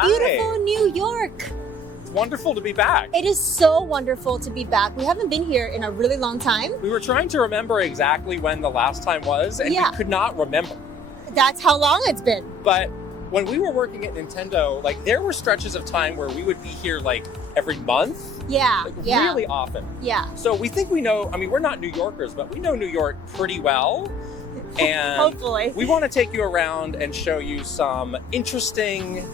Hi. Beautiful New York. It's wonderful to be back. It is so wonderful to be back. We haven't been here in a really long time. We were trying to remember exactly when the last time was, and we could not remember. That's how long it's been. But when we were working at Nintendo, like there were stretches of time where we would be here like every month. Yeah, Really often. Yeah. So we think we know, I mean, we're not New Yorkers, but we know New York pretty well. And hopefully. We want to take you around and show you some interesting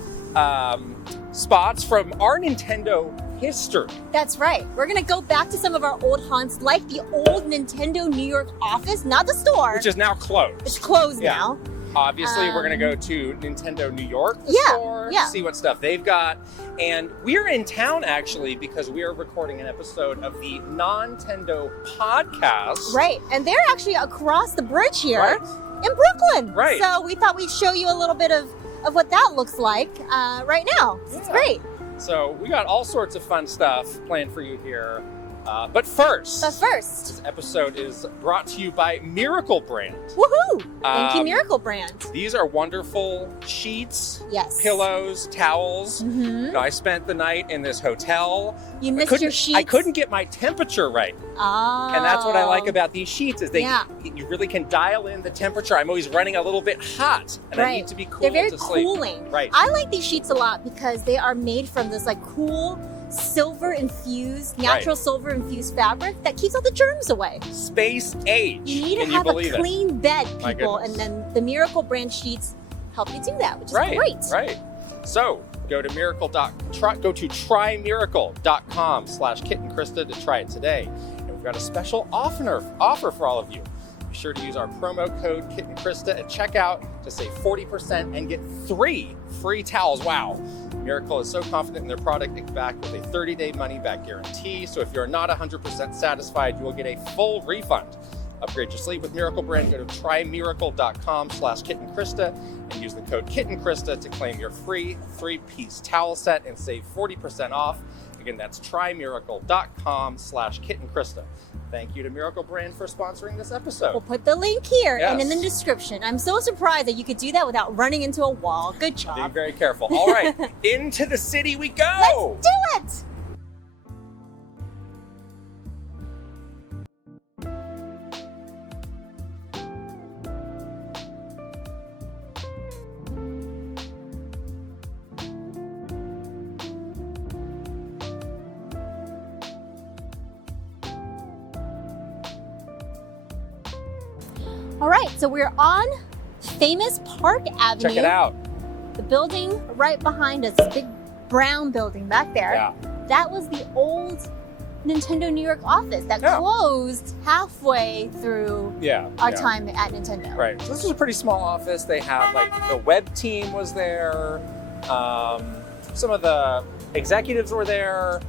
spots from our Nintendo history. That's right. We're going to go back to some of our old haunts, like the old Nintendo New York office, not the store. Which is now closed. It's closed now. Obviously, we're going to go to Nintendo New York store, see what stuff they've got. And we're in town, actually, because we are recording an episode of the Nontendo Podcast. Right. And they're actually across the bridge here in Brooklyn. Right. So we thought we'd show you a little bit of what that looks like right now. It's great. So we got all sorts of fun stuff planned for you here. But first, this episode is brought to you by Miracle Brand. Woohoo! Thank you, Miracle Brand. These are wonderful sheets, yes, pillows, towels. Mm-hmm. You know, I spent the night in this hotel. You missed your sheets. I couldn't get my temperature right. Oh. And that's what I like about these sheets is you really can dial in the temperature. I'm always running a little bit hot, and I need to be cool They're very to sleep. cooling. Right. I like these sheets a lot because they are made from this like cool natural silver infused fabric that keeps all the germs away. Space age. You need to have a clean bed, people, and then the Miracle Brand sheets help you do that, which is great. Right. So go to trymiracle.com/KittenKrysta to try it today. And we've got a special offer for all of you. Be sure to use our promo code KittenKrysta at checkout to save 40% and get 3 free towels. Wow. Miracle is so confident in their product, it's backed with a 30-day money-back guarantee. So if you're not 100% satisfied, you will get a full refund. Upgrade your sleep with Miracle Brand. Go to trymiracle.com/KittenKrysta and use the code KittenKrysta to claim your free 3-piece towel set and save 40% off. Again, that's trymiracle.com/KittenKrysta. Thank you to Miracle Brand for sponsoring this episode. We'll put the link here and in the description. I'm so surprised that you could do that without running into a wall. Good job. Being very careful. All right, into the city we go. Let's do it. All right, so we're on famous Park Avenue. Check it out. The building right behind us, this big brown building back there. Yeah. That was the old Nintendo New York office that closed halfway through our time at Nintendo. Right. So this is a pretty small office. They have like the web team was there. Some of the executives were there.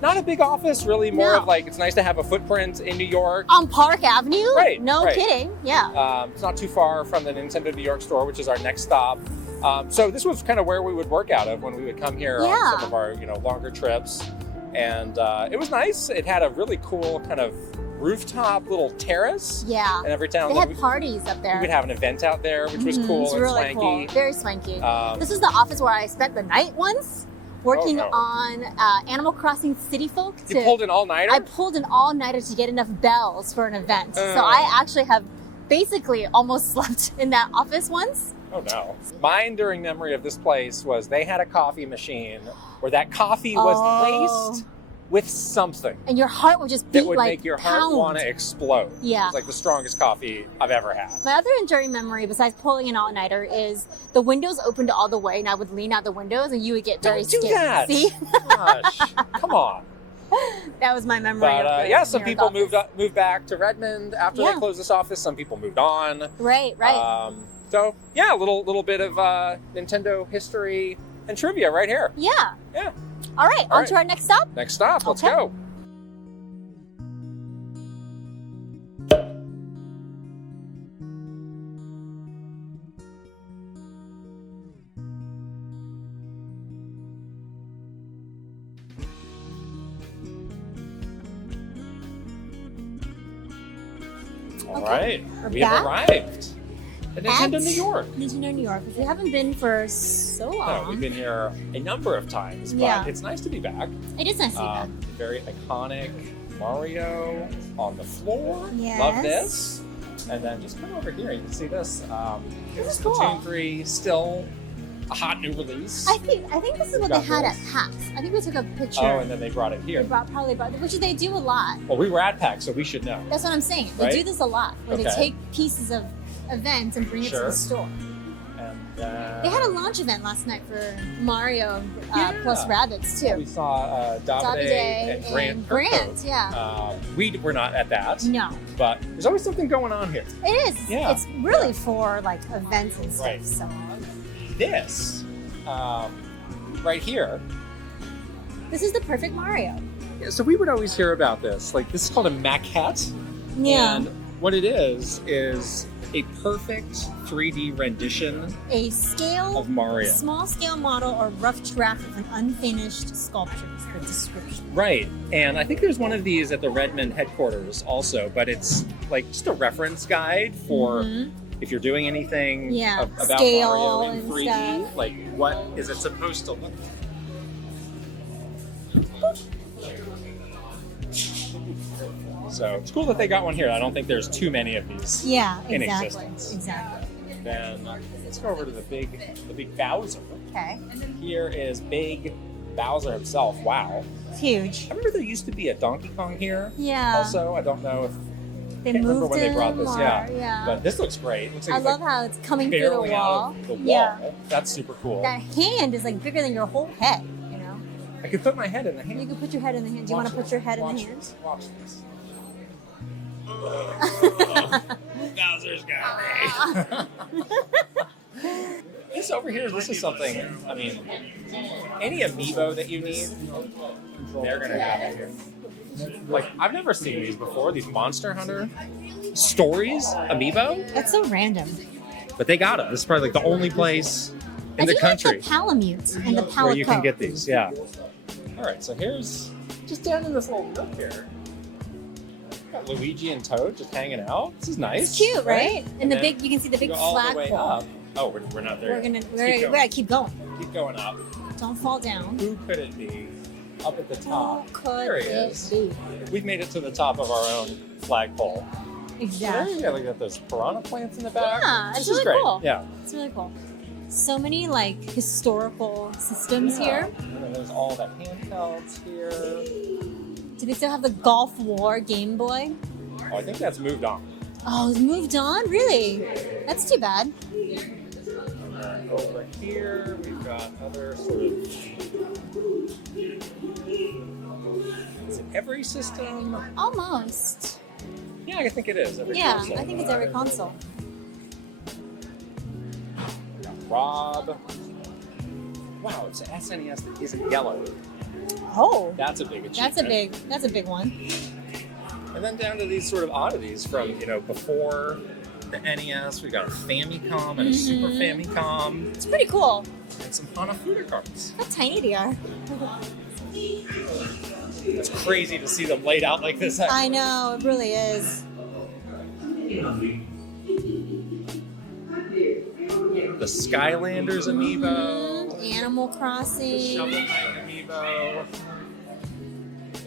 Not a big office, really more of like, it's nice to have a footprint in New York. On Park Avenue? Right. No kidding. Yeah. It's not too far from the Nintendo New York store, which is our next stop. So this was kind of where we would work out of when we would come here on some of our, longer trips. And it was nice. It had a really cool kind of rooftop little terrace. Yeah. And every town they had parties up there. We would have an event out there, which was cool and really swanky. Cool. Very swanky. This is the office where I spent the night once. Working on Animal Crossing City Folk. You pulled an all-nighter? I pulled an all-nighter to get enough bells for an event. So I actually have basically almost slept in that office once. Oh no. My enduring memory of this place was they had a coffee machine where that coffee was laced with something. And your heart would just beat that would like make your heart want to explode. Yeah. It's like the strongest coffee I've ever had. My other enduring memory, besides pulling an all-nighter, is the windows opened all the way, and I would lean out the windows, and you would get very scared. Don't do that. See? Gosh, come on. That was my memory. But some people moved back to Redmond after they closed this office. Some people moved on. Right. So a little bit of Nintendo history and trivia right here. Yeah. Yeah. All right, on to our next stop. Next stop, let's go. All right, we have arrived. Nintendo New York. Nintendo New York, which we haven't been for so long. No, we've been here a number of times, but it's nice to be back. It is nice to be back. Very iconic Mario on the floor. Yes. Love this. And then just come over here. You can see this. This is Splatoon cool. 3 still a hot new release. I think this is what they had at PAX. I think we took a picture. Oh, and then they brought it here. Probably brought it, which they do a lot. Well, we were at PAX, so we should know. That's what I'm saying. They do this a lot, where they take pieces of events and bring it to the store. And they had a launch event last night for Mario plus Rabbids too. We saw Davide and Grant. We were not at that. No. But there's always something going on here. It is. Yeah. It's really for like events and stuff. Right. So. This, right here. This is the perfect Mario. Yeah, so we would always hear about this. Like, this is called a maquette. Yeah. And what it is a perfect 3D rendition of Mario. Small scale model or rough draft of an unfinished sculpture is the description. Right. And I think there's one of these at the Redmond headquarters also, but it's like just a reference guide for if you're doing anything about scale Mario in 3D, stuff. like what is it supposed to look like? So it's cool that they got one here. I don't think there's too many of these in existence. Exactly. Then let's go over to the big Bowser. Okay. Here is big Bowser himself. Wow. It's huge. I remember there used to be a Donkey Kong here. Yeah. Also, I don't know if they can't remember moved when they brought this. Yeah. But this looks great. Looks like I it's love like how it's coming through the wall. Out of the wall. Yeah. That's super cool. That hand is like bigger than your whole head. You know. I could put my head in the hand. You can put your head in the hand. Do you want to put your head in the hand? Watch this. Bowser's got me. This over here, this is something, I mean, any amiibo that you need, they're going to have it here. Like, I've never seen these before, these Monster Hunter Stories amiibo. That's so random. But they got them. This is probably like the only place in the country like the Palamute and the Palico. where you can get these, yeah. All right, so here's, just down in this little nook here. Got Luigi and Toad just hanging out. This is nice. It's cute, right? And the big, you can see the big all flagpole. The way up. Oh, we're not there. We gotta keep going. Keep going up. Don't fall down. Who could it be? Up at the top. Who could there he is. We've made it to the top of our own flagpole. Exactly. Yeah, look at those piranha plants in the back. Yeah, it's this is really great. cool. Yeah. It's really cool. So many like historical systems here. And then there's all the handhelds here. Do they still have the Golf War Game Boy? Oh, I think that's moved on. Oh, it's moved on? Really? That's too bad. And over here, we've got other sort of... Is it every system? Almost. Yeah, I think it is. Every yeah, console. I think it's every console. Rob. Wow, it's an SNES that isn't yellow. Oh. That's a big achievement. That's a big one. And then down to these sort of oddities from, before the NES. We got a Famicom and a Super Famicom. It's pretty cool. And some Hanafuda cards. How tiny they are. It's crazy to see them laid out like this. I know, it really is. The Skylanders amiibo. Animal Crossing. The Shovel Knight amiibo.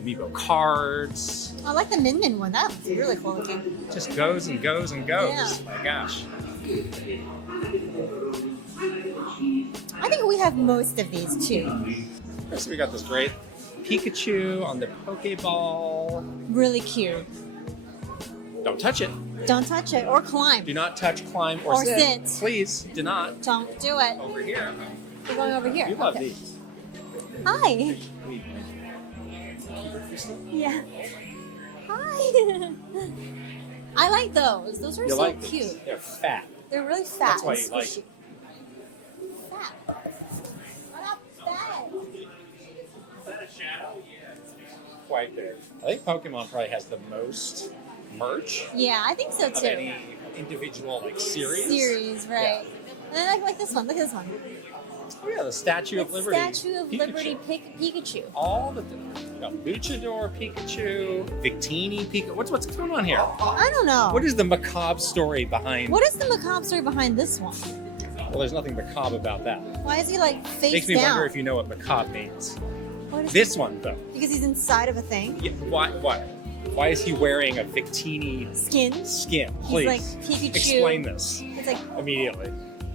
Amiibo cards. I like the Min Min one. That's really cool looking. Just goes and goes and goes. Yeah. My gosh. I think we have most of these too. So we got this great Pikachu on the Pokeball. Really cute. Don't touch it. Don't touch it or climb. Do not touch, climb, or sit. sit. Please do not. Don't do it. Over here. We're going over here. You love these. Hi. Yeah. Hi. I like those. Those are so cute. These. They're fat. They're really fat. That's why you like it. Fat. What up, fat? Quite big. I think Pokemon probably has the most merch. Yeah, I think so of too. any individual series. Series, right? Yeah. And I like this one. Look at this one. Oh yeah, the Statue of Liberty. Statue of Liberty Pikachu. All the Luchador Pikachu, Victini Pikachu. What's going on here? I don't know. What is the macabre story behind? What is the macabre story behind this one? Well, there's nothing macabre about that. Why is he like face down? Makes me wonder if you know what macabre means. This one though. Because he's inside of a thing. Yeah. Why? Why is he wearing a Victini skin? Please. He's like Pikachu. Explain this. It's like immediately.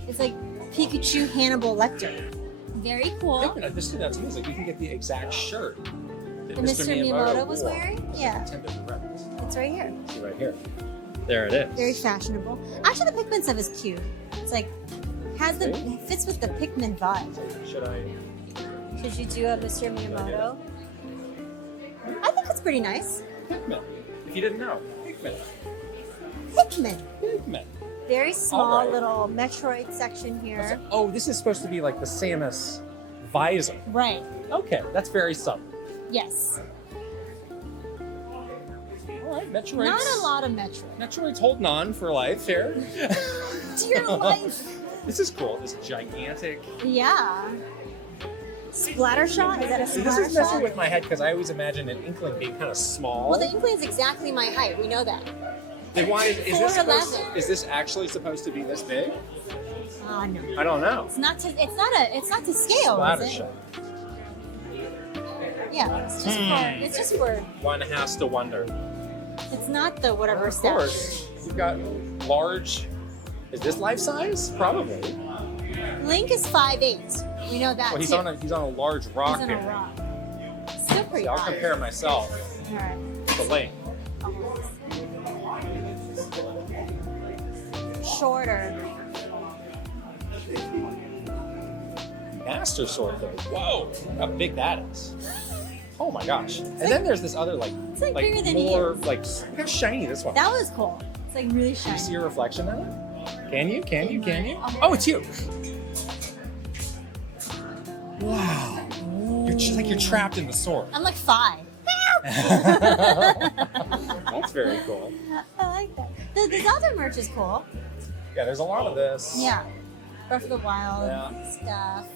It's like Pikachu Hannibal Lecter. Very cool. This means like you can get the exact shirt that Mr. Miyamoto was wearing. Yeah. Nintendo Direct. It's right here. See right here. There it is. Very fashionable. Actually, the Pikmin stuff is cute. It's like fits with the Pikmin vibe. Should you do a Mr. Miyamoto? I think it's pretty nice. Pikmin. If you didn't know, Pikmin. Very small little Metroid section here. Oh, this is supposed to be like the Samus visor. Right. Okay, that's very subtle. Yes. All right, Metroid. Not a lot of Metroid. Metroid's holding on for life here. Dear life. This is cool. This gigantic. Yeah. Splatter shot? Is that a splatter shot? This is messing with my head because I always imagine an Inkling being kind of small. Well, the Inkling is exactly my height. We know that. They wanted. Is this actually supposed to be this big? No. I don't know. It's not to scale, Splatter is it? shot. Yeah, it's just for. One has to wonder. It's not the whatever statue. Of course, you've got large. Is this life size? Probably. Link is 5'8". We know that. Well, he's on a large rock here. He's on a rock. Still pretty. I'll compare myself. All right. To Link. Shorter. Master Sword though. Whoa, how big that is. Oh my gosh. And then there's this other it's like bigger than more like look how shiny this one. That was cool. It's like really shiny. Can you see your reflection in it? Can you? Oh, it's you. Wow. You're trapped in the sword. I'm like 5. That's very cool. I like that. The Zelda merch is cool. Yeah, there's a lot of this. Yeah. Breath of the Wild stuff.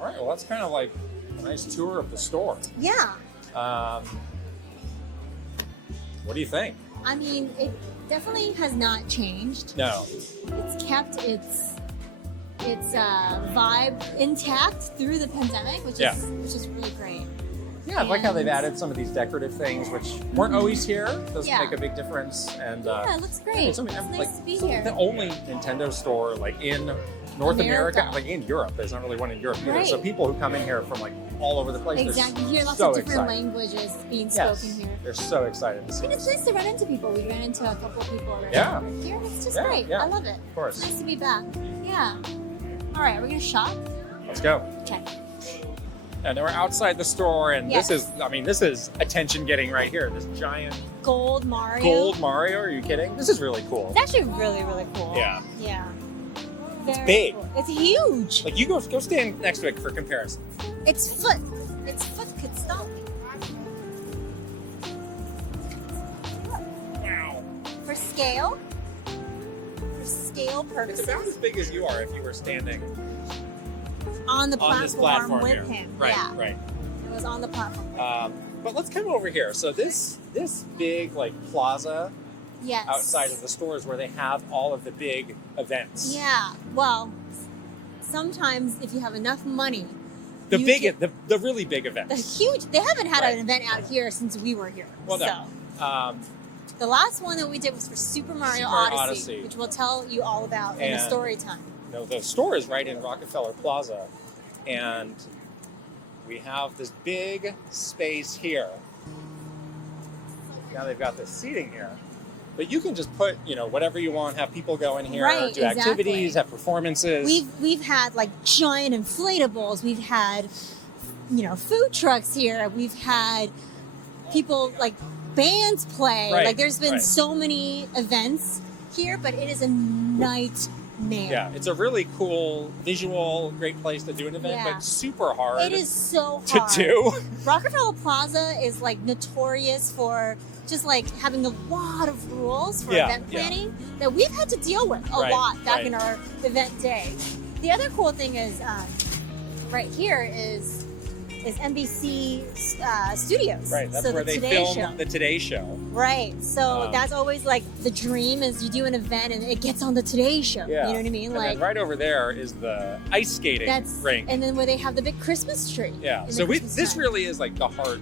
All right, well, that's kind of like a nice tour of the store. Yeah. What do you think? I mean, it definitely has not changed. No. It's kept its vibe intact through the pandemic, which is really great. Yeah, I like how they've added some of these decorative things, which weren't always here. Those make a big difference. And it looks great. It's nice to be here. The only Nintendo store in North America, in Europe. There's not really one in Europe either. Right. So people who come in here from all over the place, exactly. You hear lots of different languages being spoken here. They're so excited to see. And it's nice to run into people. We ran into a couple of people already. Yeah. Here, it's just great. Yeah. I love it. Of course. It's nice to be back. Yeah. All right, are we gonna shop? Let's go. Okay. And we're outside the store, and this is attention getting right here. This giant gold Mario. Are you kidding? This is really cool. It's actually really, really cool. Yeah. Yeah. It's big. Cool. It's huge. Like you go stand next to it for comparison. Its foot could stop me. Wow. For scale purposes. It's about as big as you are if you were standing on the platform with here. him. Right, yeah. right. It was on the platform. But let's come over here. So this big plaza outside of the stores where they have all of the big events. Yeah. Well, sometimes if you have enough money, the really big events. They haven't had an event out here since we were here. Well, no. The last one that we did was for Super Mario Odyssey, which we'll tell you all about in the story time. No, the store is right in Rockefeller Plaza, and we have this big space here. Now they've got this seating here, but you can just put whatever you want. Have people go in here, do activities, have performances. We've had giant inflatables. We've had food trucks here. We've had people bands play. Right, there's been so many events here, but it is a nightmare. Yeah, it's a really cool visual, great place to do an event, but super hard. It is so hard to do. Rockefeller Plaza is notorious for just having a lot of rules for event planning that we've had to deal with a lot back in our event day. The other cool thing is right here is NBC Studios. Right, that's so where they film the Today Show. Right, so that's always like the dream is you do an event and it gets on the Today Show. Yeah. You know what I mean? And then right over there is the ice skating rink. And then where they have the big Christmas tree. Yeah, so this really is like the heart,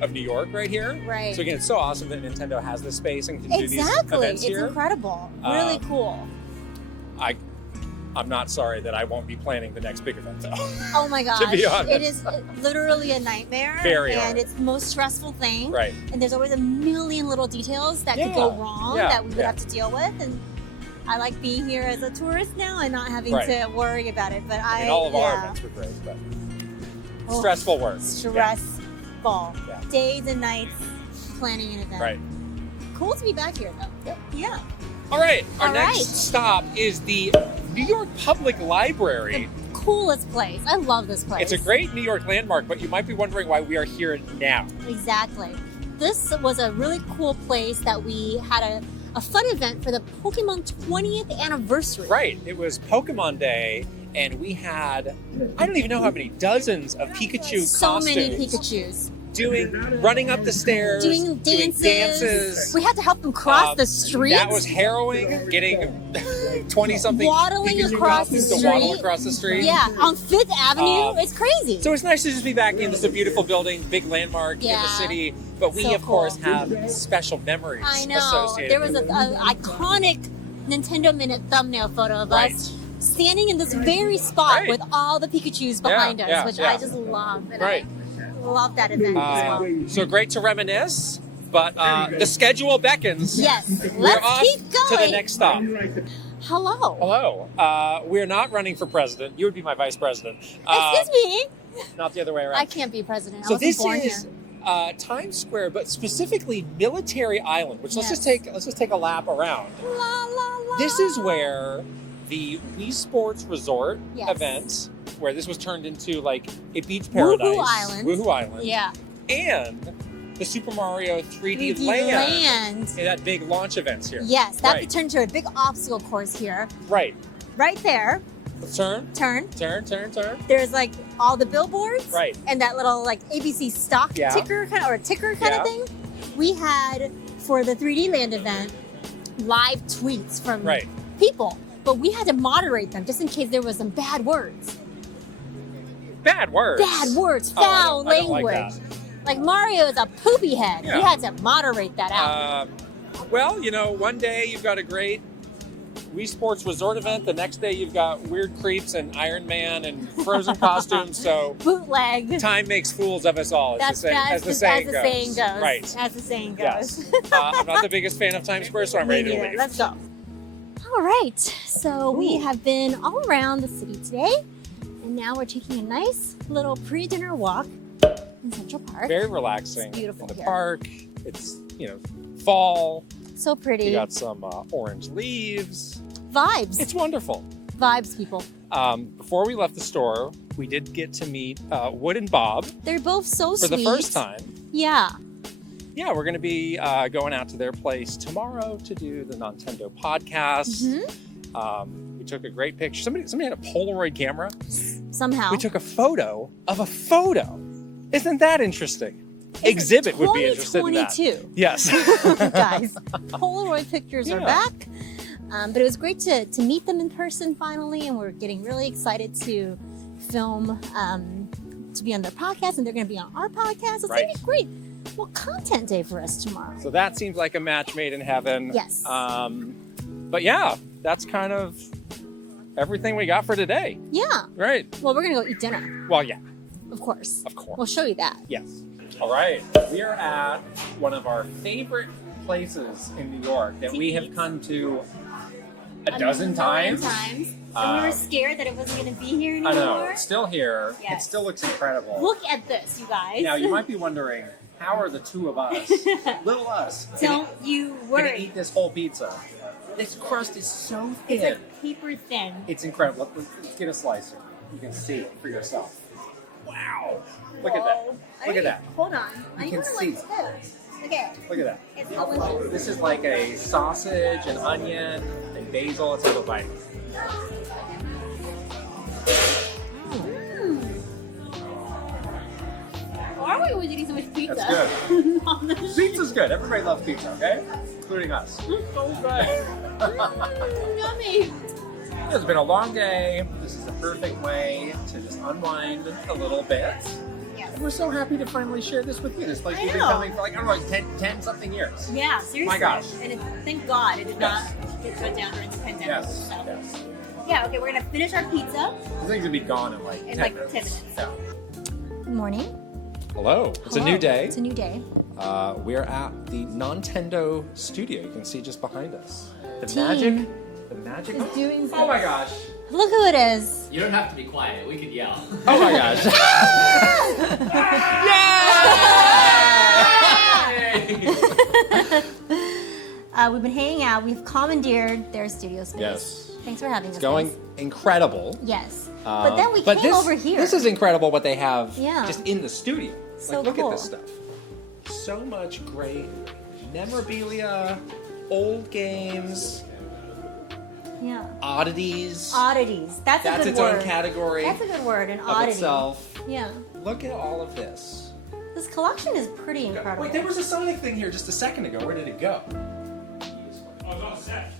of New York right here. Right. So again, it's so awesome that Nintendo has this space and can do these events here. It's incredible. Really cool. I'm not sorry that I won't be planning the next big event, though. Oh my gosh. To be honest. It is literally a nightmare. Very and hard. it's the most stressful thing. Right. And there's always a million little details that could go wrong that we would have to deal with. And I like being here as a tourist now and not having to worry about it. But all of our events were great, but stressful work. Stressful. Yeah. Days and nights planning an event. Right. Cool to be back here, though. Yeah. All right. Our next stop is the New York Public Library. The coolest place. I love this place. It's a great New York landmark, but you might be wondering why we are here now. Exactly. This was a really cool place that we had a fun event for the Pokemon 20th anniversary. Right. It was Pokemon Day, and we had, I don't even know how many, dozens of Pikachu costumes. So many Pikachus. Running up the stairs, doing dances. We had to help them cross the street. That was harrowing, getting 20-something waddling across the street. To waddle across the street. Yeah, on 5th Avenue. It's crazy. So it's nice to just be back in. This is a beautiful building, big landmark in the city. But we, of course, have special memories associated there was an iconic Nintendo Minute thumbnail photo of us standing in this very spot with all the Pikachus behind us, which I just love. And I love that event as well. So great to reminisce, but the schedule beckons. Yes, We're let's keep going. To the next stop. Hello. We're not running for president. You would be my vice president. Excuse me. Not the other way around. I can't be president. So this is Times Square, but specifically Military Island, which let's just take a lap around. La, la, la. This is where the Wii Sports Resort event, where this was turned into like a beach paradise. Woohoo Island. Yeah. And the Super Mario 3D Land. That big launch events here. Yes, that turned into a big obstacle course here. Right. Right there. Turn. There's like all the billboards. Right. And that little like ABC stock ticker kind of thing. We had, for the 3D Land event, live tweets from people. But we had to moderate them just in case there was some bad words. Bad words? Bad words. Foul language. Like Mario is a poopy head. Yeah. We had to moderate that out. Well, one day you've got a great Wii Sports Resort event. The next day you've got weird creeps and Iron Man and Frozen costumes. So bootleg. Time makes fools of us all. As the saying goes. Right. As the saying goes. Yes. I'm not the biggest fan of Times Square, so I'm ready to leave. Let's go. All right. So we have been all around the city today, and now we're taking a nice little pre-dinner walk in Central Park. Very relaxing. It's beautiful in the here. park. It's fall. So pretty. We got some orange leaves. Vibes. It's wonderful. Vibes, people. Before we left the store, we did get to meet Wood and Bob. They're both so sweet. For the first time. Yeah. Yeah, we're going to be going out to their place tomorrow to do the Nontendo Podcast. Mm-hmm. We took a great picture. Somebody had a Polaroid camera. Somehow. We took a photo of a photo. Isn't that interesting? Exhibit would be interested in that. 2022. Yes. Guys, Polaroid pictures are back. But it was great to meet them in person finally, and we're getting really excited to film, to be on their podcast, and they're going to be on our podcast. It's going to be great. Well, content day for us tomorrow. So that seems like a match made in heaven. Yes. But yeah, that's kind of everything we got for today. Yeah. Right. Well, we're going to go eat dinner. Well, yeah. Of course. Of course. We'll show you that. Yes. All right. We are at one of our favorite places in New York that we have come to a dozen times. And we were scared that it wasn't going to be here anymore. I know. It's still here. Yes. It still looks incredible. Look at this, you guys. Now, you might be wondering, how are the two of us, little us, don't you worry, gonna eat this whole pizza? This crust is so thin. It's like paper thin. It's incredible. Let's get a slice here. You can see it for yourself. Wow. Look at that. Look at that. Hold on. You can see. Okay. Look at that. It's delicious. This is like a sausage, an onion, and basil. Let's have a bite. are we always eating so much pizza? That's good. On the show? Pizza's good. Everybody loves pizza, okay? Including us. So good. Yummy. It's been a long day. This is the perfect way to just unwind a little bit. Yes. And we're so happy to finally share this with you. It's like you've been coming for like, I don't know, 10 something years. Yeah, seriously. My gosh. And thank God it did not get shut down during the pandemic. Yes. So. Yes. Yeah, okay, we're going to finish our pizza. This thing's gonna be gone in like 10 minutes. 10 minutes. Yeah. Good morning. Hello. It's a new day. It's a new day. We're at the Nontendo studio. You can see just behind us. The Team magic is doing Oh my gosh. Look who it is. You don't have to be quiet. We could yell. Oh my gosh. Yay! We've been hanging out. We've commandeered their studio space. Yes. Thanks for having us. It's going guys. incredible. Yes. But then we came over here. This is incredible what they have Yeah. just in the studio. So like, look cool. at this stuff. So much great memorabilia, old games, Yeah. oddities. Oddities. That's a good its word. own category That's a good word. An of oddity. itself. Yeah. Look at all of this. This collection is pretty incredible. Wait, there was a Sonic thing here just a second ago. Where did it go? Oh, it's on set.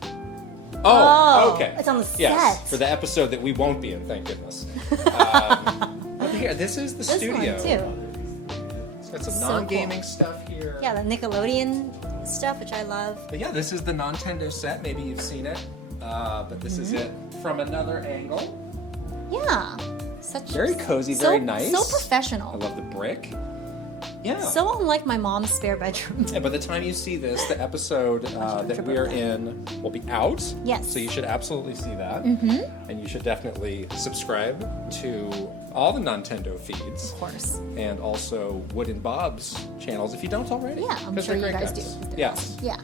Oh, okay. It's on the set. Yes, for the episode that we won't be in, thank goodness. But here, this is the This studio. one too. It's got some So non-gaming cool. stuff here. Yeah, the Nickelodeon stuff, which I love. But yeah, this is the Nontendo set. Maybe you've seen it. But this is it from another angle. Yeah. Such Very cozy, so, very nice. So I professional. love the brick. Yeah. So unlike my mom's spare bedroom. And by the time you see this, the episode that we are in will be out. Yes. So you should absolutely see that. Mm-hmm. And you should definitely subscribe to all the Nontendo feeds. Of course. And also Wood and Bob's channels if you don't already. Yeah, I'm 'Cause sure they're you great guys guys. do. Yes. Yeah.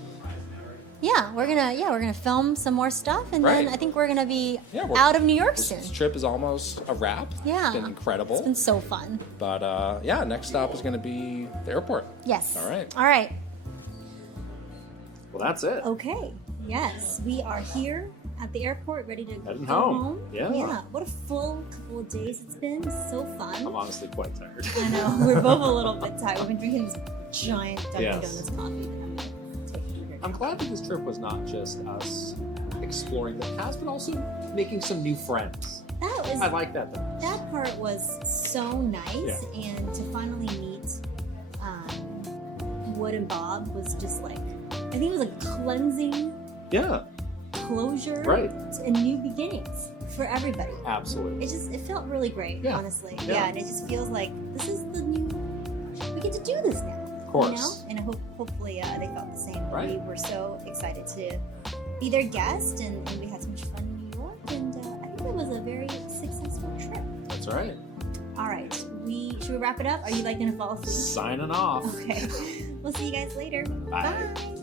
Yeah, we're gonna film some more stuff, and then Right. I think we're gonna be Yeah, out of New York soon. This trip is almost a wrap. Yeah. It's been incredible. It's been so fun. But yeah, next stop is going to be the airport. Yes. All right. All right. Well, that's it. Okay. Yes, we are here at the airport, ready to Heading go home. Yeah. Yeah. What a full couple of days it's been. So fun. I'm honestly quite tired. I know. We're both a little bit tired. We've been drinking this giant Dunkin' Yes. Donuts coffee. I'm glad that this trip was not just us exploring the past, but also making some new friends. That was I like that though. that part was so nice, and to finally meet Wood and Bob was just like, I think it was a cleansing Yeah, closure Right. and new beginnings for everybody. absolutely. It felt really great, Yeah. honestly. Yeah. Yeah, and it just feels like this is the new. We get to do this now. Of course. You know? And hopefully they felt the same. Right. We were so excited to be their guest, and we had so much fun in New York, and I think it was a very successful trip. That's right. All right, should we wrap it up? Are you like gonna fall asleep? Signing off. Okay, we'll see you guys later. Bye. Bye.